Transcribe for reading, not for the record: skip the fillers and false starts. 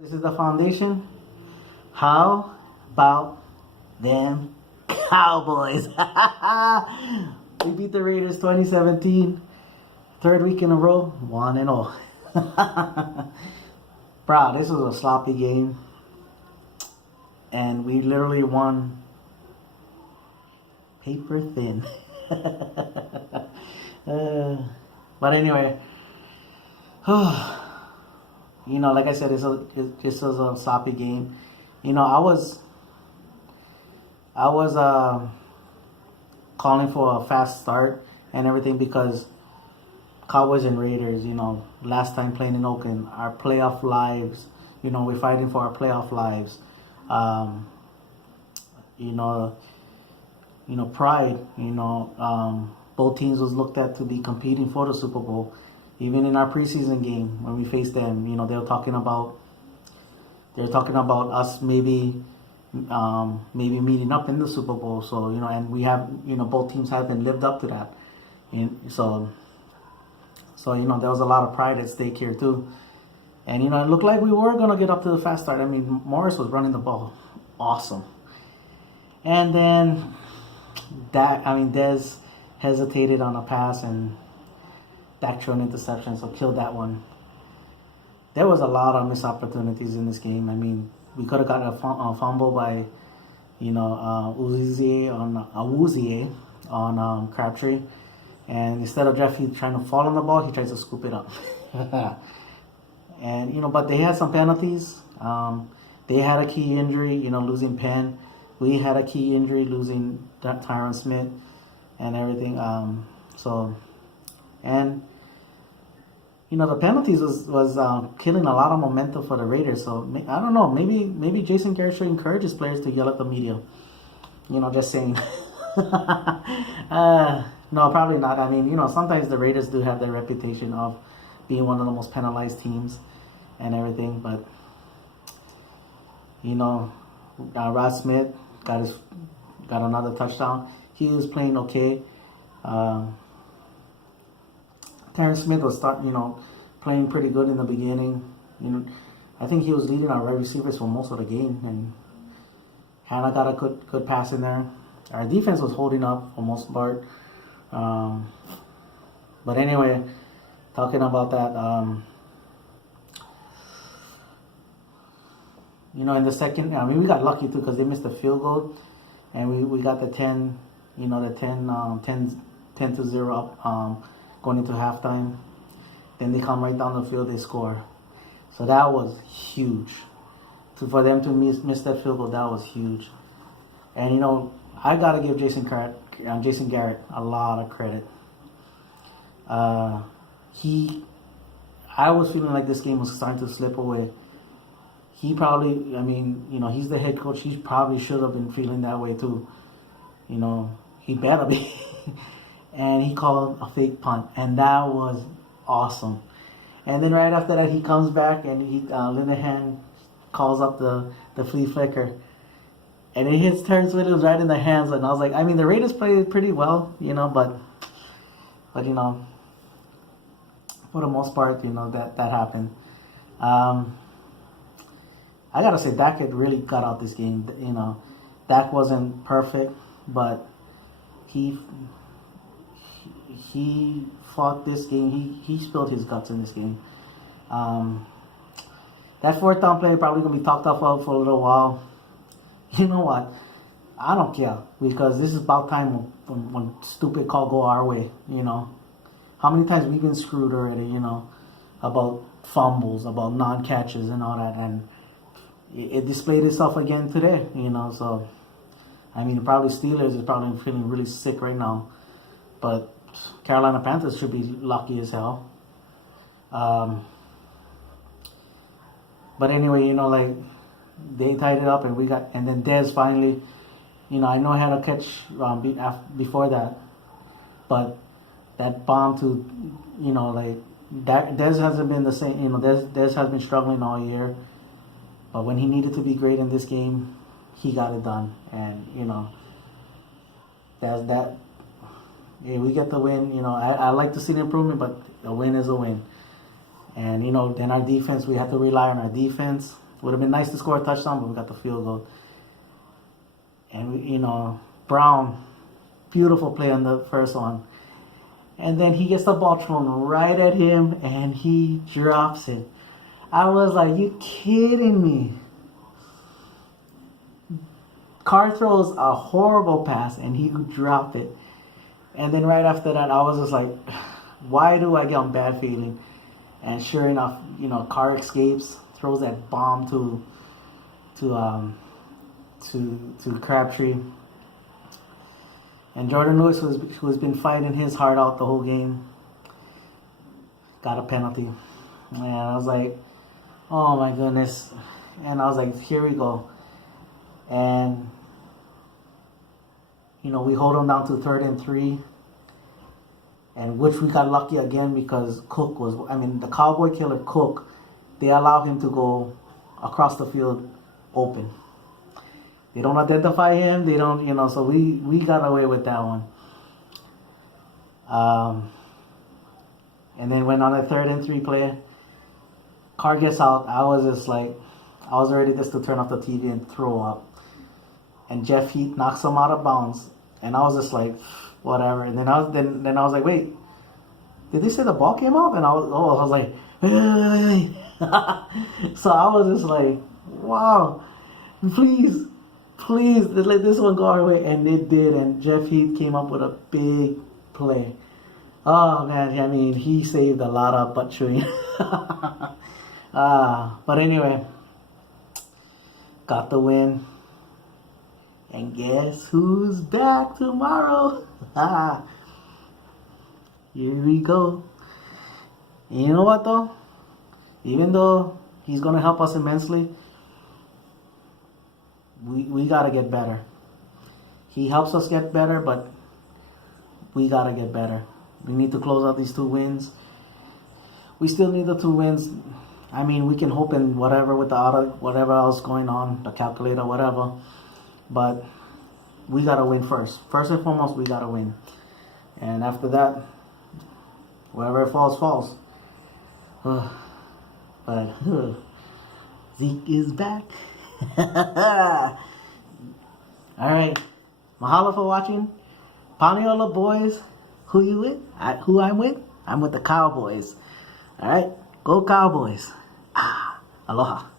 This is the foundation. How about them Cowboys? We beat the Raiders 2017. Third week in a row, 1-0. Bro, this was a sloppy game. And we literally won paper thin. But anyway, like I said, this was a sloppy game. I was calling for a fast start and everything because Cowboys and Raiders, last time playing in Oakland, our playoff lives, we're fighting for our playoff lives. Pride, both teams was looked at to be competing for the Super Bowl. Even in our preseason game when we faced them, they were talking about us maybe meeting up in the Super Bowl. So and we have both teams haven't lived up to that, and so there was a lot of pride at stake here too. And it looked like we were gonna get up to the fast start. I mean, Morris was running the ball, awesome, and then Dez hesitated on a pass and Dak threw an interception, so killed that one. There was a lot of missed opportunities in this game. I mean, we could have gotten a fumble by, Awuzie on Crabtree, and instead of Jeff Heath trying to fall on the ball, he tries to scoop it up. And but they had some penalties. They had a key injury, losing Penn. We had a key injury, losing Tyron Smith, and everything. The penalties was killing a lot of momentum for the Raiders. So I don't know. Maybe Jason Garrett should encourage his players to yell at the media. Just saying. No, probably not. I mean, sometimes the Raiders do have their reputation of being one of the most penalized teams and everything. But Rod Smith got another touchdown. He was playing okay. Terrence Smith was playing pretty good in the beginning. I think he was leading our wide receivers for most of the game, and Hannah got a good pass in there. Our defense was holding up for most part. But anyway, talking about that, in the second, we got lucky too because they missed the field goal, and we got the 10 to 0 up. Going into halftime, then they come right down the field, they score. So that was huge. For them to miss that field goal, that was huge. And I gotta give Jason Garrett a lot of credit. I was feeling like this game was starting to slip away. He probably, he's the head coach. He probably should have been feeling that way too. He better be. And he called a fake punt, and that was awesome. And then right after that, he comes back and Linehan calls up the flea flicker, and it hits Terrence Williams right in the hands. And I was like, the Raiders played pretty well, but for the most part, that happened. I gotta say, Dak had really got out this game. Dak wasn't perfect, but he fought this game. He spilled his guts in this game. That fourth down play probably going to be talked about for a little while. You know what? I don't care because this is about time when stupid call go our way. How many times we've been screwed already, about fumbles, about non-catches and all that. And it displayed itself again today, So, probably Steelers is probably feeling really sick right now. But Carolina Panthers should be lucky as hell. But anyway, they tied it up, and then Dez finally, I know I had a catch before that, but that bomb to, Dez hasn't been the same. Dez has been struggling all year, but when he needed to be great in this game, he got it done, and that's that. Yeah, we get the win. I like to see the improvement, but a win is a win. And, then our defense, we have to rely on our defense. Would have been nice to score a touchdown, but we got the field goal. And, Brown, beautiful play on the first one. And then he gets the ball thrown right at him, and he drops it. I was like, you kidding me? Carr throws a horrible pass, and he dropped it. And then right after that, I was just like, why do I get a bad feeling? And sure enough, Carr escapes, throws that bomb to Crabtree. And Jordan Lewis, who's been fighting his heart out the whole game, got a penalty. And I was like, oh my goodness. And I was like, here we go. And, we hold them down to 3rd and 3. And which we got lucky again because the Cowboy killer Cook, they allow him to go across the field open. They don't identify him. They don't, so we got away with that one. And then when on a 3rd and 3 play, Carr gets out. I was ready just to turn off the TV and throw up. And Jeff Heath knocks him out of bounds. And I was just like, whatever. And then I was like, wait, did they say the ball came out? And I was like, wait. So I was just like, wow, please, let this one go our way. And it did. And Jeff Heath came up with a big play. Oh, man, he saved a lot of butt chewing. But anyway, got the win. And guess who's back tomorrow? Here we go. And you know what, though? Even though he's going to help us immensely, we got to get better. He helps us get better, but we got to get better. We need to close out these 2 wins. We still need the 2 wins. We can hope in whatever with whatever else going on, the calculator, whatever. But we got to win first. First and foremost, we got to win. And after that, wherever it falls, falls. But Zeke is back. All right. Mahalo for watching. Paniola boys. Who you with? Who I'm with? I'm with the Cowboys. All right. Go Cowboys. Aloha.